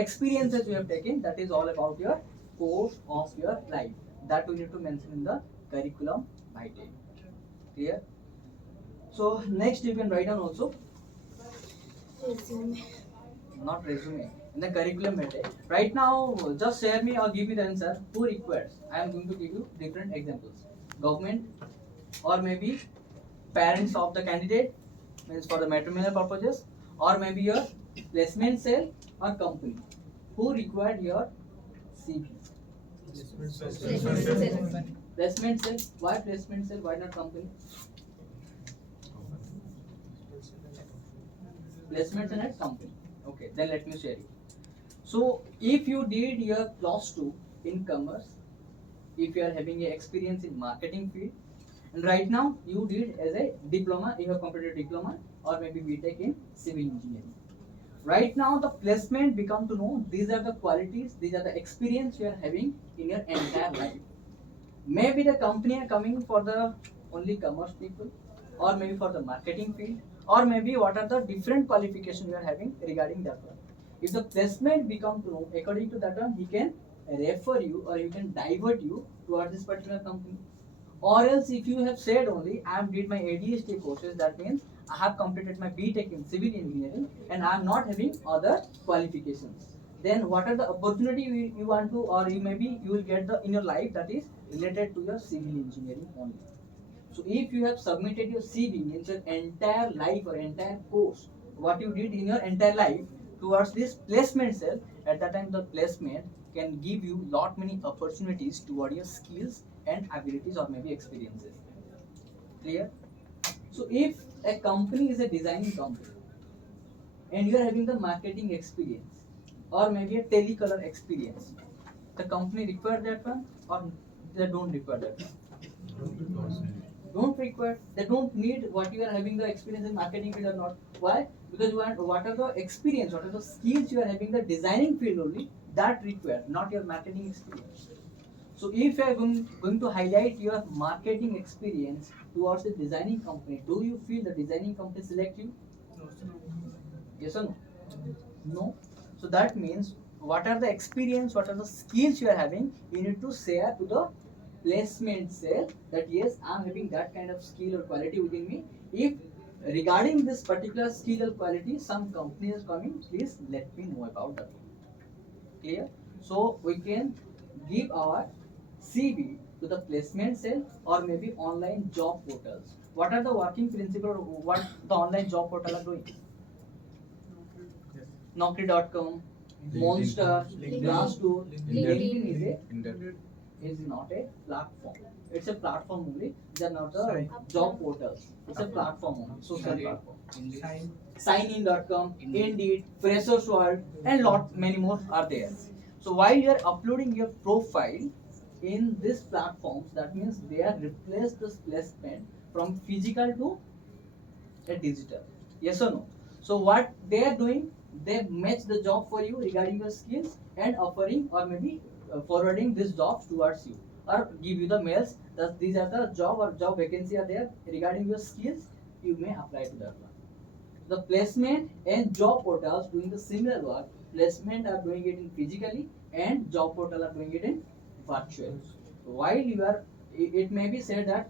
experiences you have taken, that is all about your course of your life. That we need to mention in the curriculum vitae. Clear? So next you can write down also. Resume. Not resume. In the curriculum vitae. Right now, just share me or give me the answer. Who requires? I am going to give you different examples. Government, or maybe parents of the candidate, means for the matrimonial purposes, or maybe your placement cell or company. Who required your CV? Placement cell. Why placement cell? Why not company? Placement cell and company. Okay, then let me share you. So if you did your plus 2 in commerce, if you are having a experience in marketing field, and right now you did as a diploma, you have completed diploma or maybe BTech in civil engineering. Right now the placement become to know these are the qualities, these are the experience you are having in your entire life. Maybe the company are coming for the only commerce people, or maybe for the marketing field, or maybe what are the different qualification you are having regarding that one. If the placement become to know according to that one, he can refer you or you can divert you towards this particular company. Or else if you have said only I have did my ADST courses, that means I have completed my BTech in civil engineering and I am not having other qualifications. Then what are the opportunity you want to, or you maybe you will get the in your life that is related to your civil engineering only. So if you have submitted your CV, means your entire life or entire course, what you did in your entire life towards this placement cell, at that time the placement can give you lot many opportunities toward your skills and abilities or maybe experiences. Clear? So if a company is a designing company and you are having the marketing experience or maybe a telecolor experience, the company require that one or they don't require that one? Don't require, they don't need what you are having the experience in marketing field or not. Why? Because you want what are the experience, what are the skills you are having the designing field only, that require, not your marketing experience. So if you are going to highlight your marketing experience towards the designing company, do you feel the designing company select you? Yes or no? No. So that means what are the experience, what are the skills you are having, you need to share to the placement cell that yes, I'm having that kind of skill or quality within me. If regarding this particular skill or quality, some company is coming, please let me know about that. Clear? So we can give our CV to the placement cell or maybe online job portals. What are the working principle? What the online job portal are doing? Naukri.com, Monster, Glassdoor, LinkedIn is not a platform. It's a platform only. They're not a job portals. It's a platform only, social platform. Signin.com, Indeed, Freshers World, and lot many more are there. So while you are uploading your profile in these platforms, that means they are replaced this placement from physical to a digital. Yes or no? So what they are doing, they match the job for you regarding your skills and offering or maybe forwarding this job towards you or give you the mails that these are the job or job vacancy are there regarding your skills, you may apply to that one. The placement and job portals doing the similar work. Placement are doing it in physically and job portal are doing it in virtual. While you are, it may be said that